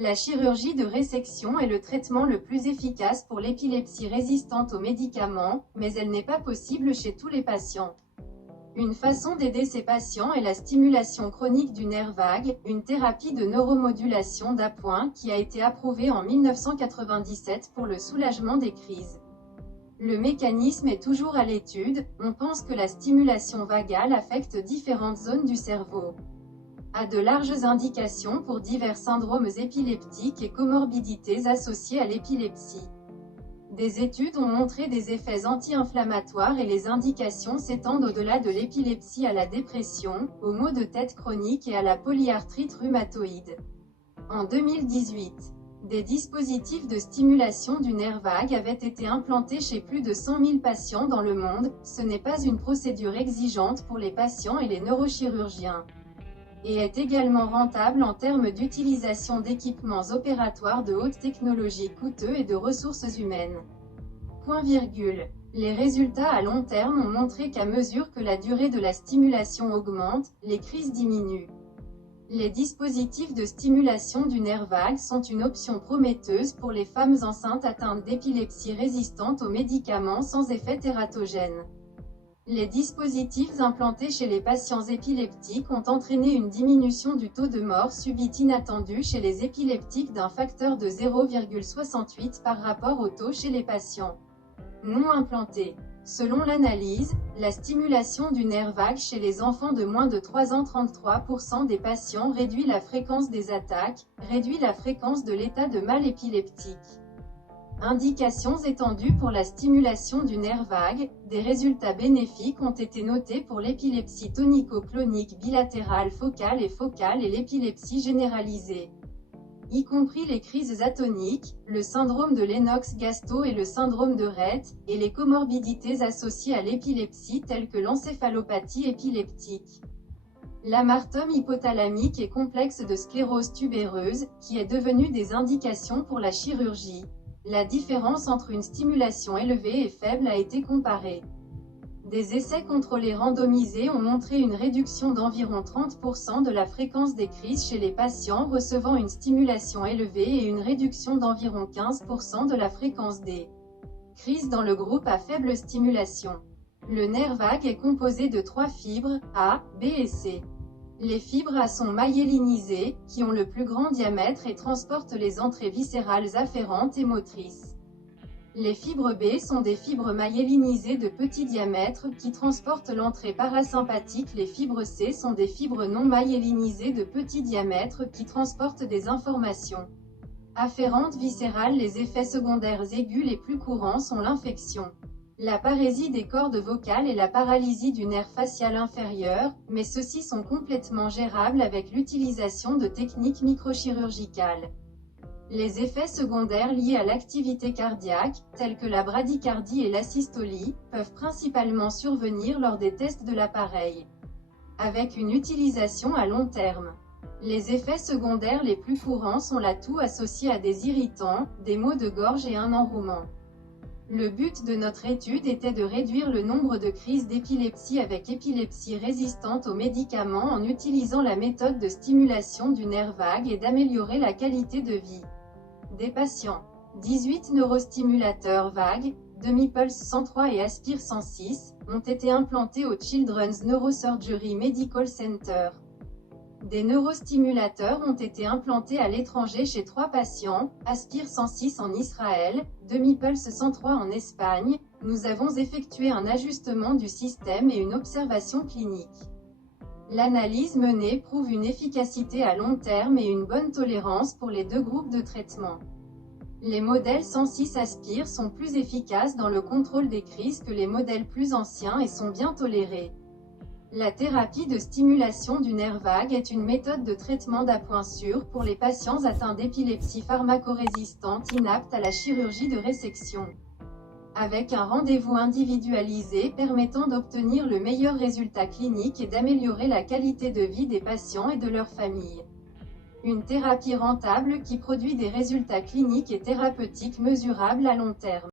La chirurgie de résection est le traitement le plus efficace pour l'épilepsie résistante aux médicaments, mais elle n'est pas possible chez tous les patients. Une façon d'aider ces patients est la stimulation chronique du nerf vague, une thérapie de neuromodulation d'appoint qui a été approuvée en 1997 pour le soulagement des crises. Le mécanisme est toujours à l'étude, on pense que la stimulation vagale affecte différentes zones du cerveau. A de larges indications pour divers syndromes épileptiques et comorbidités associées à l'épilepsie. Des études ont montré des effets anti-inflammatoires et les indications s'étendent au-delà de l'épilepsie à la dépression, aux maux de tête chroniques et à la polyarthrite rhumatoïde. En 2018, des dispositifs de stimulation du nerf vague avaient été implantés chez plus de 100 000 patients dans le monde. Ce n'est pas une procédure exigeante pour les patients et les neurochirurgiens, et est également rentable en termes d'utilisation d'équipements opératoires de haute technologie coûteux et de ressources humaines. Les résultats à long terme ont montré qu'à mesure que la durée de la stimulation augmente, les crises diminuent. Les dispositifs de stimulation du nerf vague sont une option prometteuse pour les femmes enceintes atteintes d'épilepsie résistante aux médicaments sans effet tératogène. Les dispositifs implantés chez les patients épileptiques ont entraîné une diminution du taux de mort subite inattendue chez les épileptiques d'un facteur de 0,68 par rapport au taux chez les patients non implantés. Selon l'analyse, la stimulation du nerf vague chez les enfants de moins de 3 ans, 33% des patients réduit la fréquence des attaques, réduit la fréquence de l'état de mal épileptique. Indications étendues pour la stimulation du nerf vague, des résultats bénéfiques ont été notés pour l'épilepsie tonico-clonique bilatérale focale et l'épilepsie généralisée, y compris les crises atoniques, le syndrome de Lennox-Gastaut et le syndrome de Rett, et les comorbidités associées à l'épilepsie telles que l'encéphalopathie épileptique, l'amartome hypothalamique et complexe de sclérose tubéreuse, qui est devenu des indications pour la chirurgie. La différence entre une stimulation élevée et faible a été comparée. Des essais contrôlés randomisés ont montré une réduction d'environ 30% de la fréquence des crises chez les patients recevant une stimulation élevée et une réduction d'environ 15% de la fréquence des crises dans le groupe à faible stimulation. Le nerf vague est composé de 3 fibres, A, B et C. Les fibres A sont myélinisées, qui ont le plus grand diamètre et transportent les entrées viscérales afférentes et motrices. Les fibres B sont des fibres myélinisées de petit diamètre, qui transportent l'entrée parasympathique. Les fibres C sont des fibres non myélinisées de petit diamètre, qui transportent des informations afférentes viscérales. Les effets secondaires aigus les plus courants sont l'infection, la parésie des cordes vocales et la paralysie du nerf facial inférieur, mais ceux-ci sont complètement gérables avec l'utilisation de techniques microchirurgicales. Les effets secondaires liés à l'activité cardiaque, tels que la bradycardie et l'asystolie, peuvent principalement survenir lors des tests de l'appareil, avec une utilisation à long terme. Les effets secondaires les plus courants sont la toux associée à des irritants, des maux de gorge et un enrouement. Le but de notre étude était de réduire le nombre de crises d'épilepsie avec épilepsie résistante aux médicaments en utilisant la méthode de stimulation du nerf vague et d'améliorer la qualité de vie des patients. 18 neurostimulateurs vagues, Demi-Pulse 103 et Aspire 106, ont été implantés au Children's Neurosurgery Medical Center. Des neurostimulateurs ont été implantés à l'étranger chez 3 patients, Aspire 106 en Israël, Demi-Pulse 103 en Espagne. Nous avons effectué un ajustement du système et une observation clinique. L'analyse menée prouve une efficacité à long terme et une bonne tolérance pour les 2 groupes de traitement. Les modèles 106 Aspire sont plus efficaces dans le contrôle des crises que les modèles plus anciens et sont bien tolérés. La thérapie de stimulation du nerf vague est une méthode de traitement d'appoint sûr pour les patients atteints d'épilepsie pharmacorésistante inaptes à la chirurgie de résection, avec un rendez-vous individualisé permettant d'obtenir le meilleur résultat clinique et d'améliorer la qualité de vie des patients et de leurs familles. Une thérapie rentable qui produit des résultats cliniques et thérapeutiques mesurables à long terme.